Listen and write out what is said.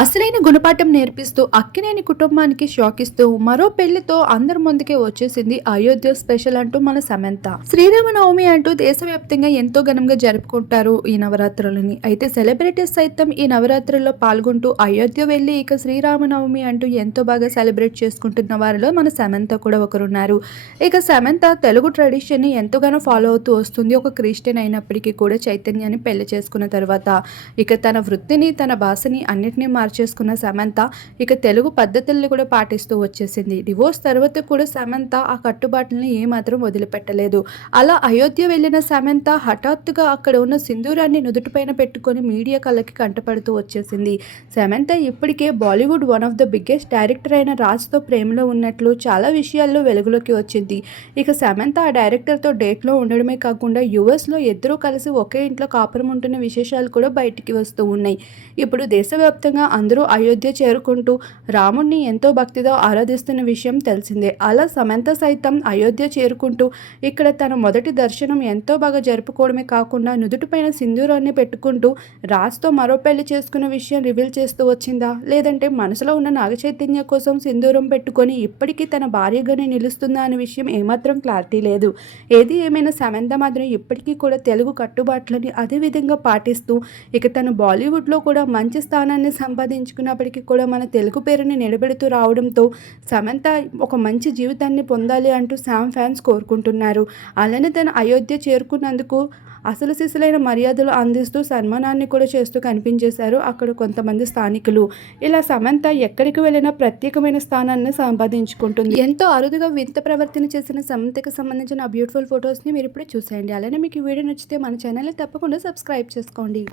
అసలైన గుణపాఠం నేర్పిస్తూ అక్కినేని కుటుంబానికి షాక్ ఇస్తూ మరో పెళ్ళితో అందరి ముందుకే వచ్చేసింది అయోధ్య స్పెషల్ అంటూ మన సమంత. శ్రీరామనవమి అంటూ దేశవ్యాప్తంగా ఎంతో ఘనంగా జరుపుకుంటారు ఈ నవరాత్రులని. అయితే సెలబ్రిటీస్ సైతం ఈ నవరాత్రుల్లో పాల్గొంటూ అయోధ్య వెళ్ళి ఇక శ్రీరామనవమి అంటూ ఎంతో బాగా సెలబ్రేట్ చేసుకుంటున్న వారిలో మన సమంత కూడా ఒకరున్నారు. ఇక సమంత తెలుగు ట్రెడిషన్ని ఎంతగానో ఫాలో అవుతూ వస్తుంది. ఒక క్రిస్టియన్ అయినప్పటికీ కూడా చైతన్యాన్ని పెళ్ళి చేసుకున్న తర్వాత ఇక తన వృత్తిని తన భాషని అన్నిటినీ మార్చేసుకున్న సమంత ఇక తెలుగు పద్ధతుల్ని కూడా పాటిస్తూ వచ్చేసింది. డివోర్స్ తర్వాత కూడా సమంత ఆ కట్టుబాట్లని ఏమాత్రం వదిలిపెట్టలేదు. అలా అయోధ్య వెళ్ళిన సమంత హఠాత్తుగా అక్కడ ఉన్న సింధూరాన్ని నుదుటిపైన పెట్టుకొని మీడియా కళ్ళకి కంటపడుతూ వచ్చేసింది. సమంత ఇప్పటికే Bollywood one of the biggest director అయిన రాజ్తో ప్రేమలో ఉన్నట్లు చాలా విషయాల్లో వెలుగులోకి వచ్చింది. ఇక సమంత ఆ డైరెక్టర్తో డేట్లో ఉండడమే కాకుండా యుఎస్లో ఇద్దరూ కలిసి ఒకే ఇంట్లో కాపురం ఉంటున్న విశేషాలు కూడా బయటికి వస్తూ ఉన్నాయి. ఇప్పుడు దేశవ్యాప్తంగా అందరూ అయోధ్య చేరుకుంటూ రాముణ్ణి ఎంతో భక్తితో ఆరాధిస్తున్న విషయం తెలిసిందే. అలా సమంత సైతం అయోధ్య చేరుకుంటూ ఇక్కడ తన మొదటి దర్శనం ఎంతో బాగా జరుపుకోవడమే కాకుండా నుదుటిపైన సింధూరాన్ని పెట్టుకుంటూ రాజ్తో మరో పెళ్ళి చేసుకున్న విషయం రివీల్ చేస్తూ వచ్చిందా? లేదంటే మనసులో ఉన్న నాగచైతన్య కోసం సింధూరం పెట్టుకొని ఇప్పటికీ తన భార్యగానే నిలుస్తుందా అనే విషయం ఏమాత్రం క్లారిటీ లేదు. ఏది ఏమైనా సమంత మాత్రం ఇప్పటికీ కూడా తెలుగు కట్టుబాట్లని అదే విధంగా పాటిస్తూ ఇక తను బాలీవుడ్లో కూడా మంచి స్థానాన్ని సంపాదించుకున్నప్పటికీ కూడా మన తెలుగు పేరుని నిలబెడుతూ రావడంతో సమంత ఒక మంచి జీవితాన్ని పొందాలి అంటూ శామ్ ఫ్యాన్స్ కోరుకుంటున్నారు. అలానే తను అయోధ్య చేరుకున్నందుకు అసలు సిసలైన మర్యాదలు అందిస్తూ సన్మానాన్ని కూడా చేస్తూ కనిపించేశారు అక్కడ కొంతమంది స్థానికులు. ఇలా సమంత ఎక్కడికి వెళ్ళినా ప్రత్యేకమైన స్థానాన్ని సంపాదించుకుంటుంది. ఎంతో అరుదుగా వింత ప్రవర్తన చేసిన సమంతకి సంబంధించిన బ్యూటిఫుల్ ఫొటోస్ని మీరు ఇప్పుడు చూసేయండి. అలానే మీకు ఈ వీడియో నచ్చితే మన ఛానల్ని తప్పకుండా సబ్స్క్రైబ్ చేసుకోండి.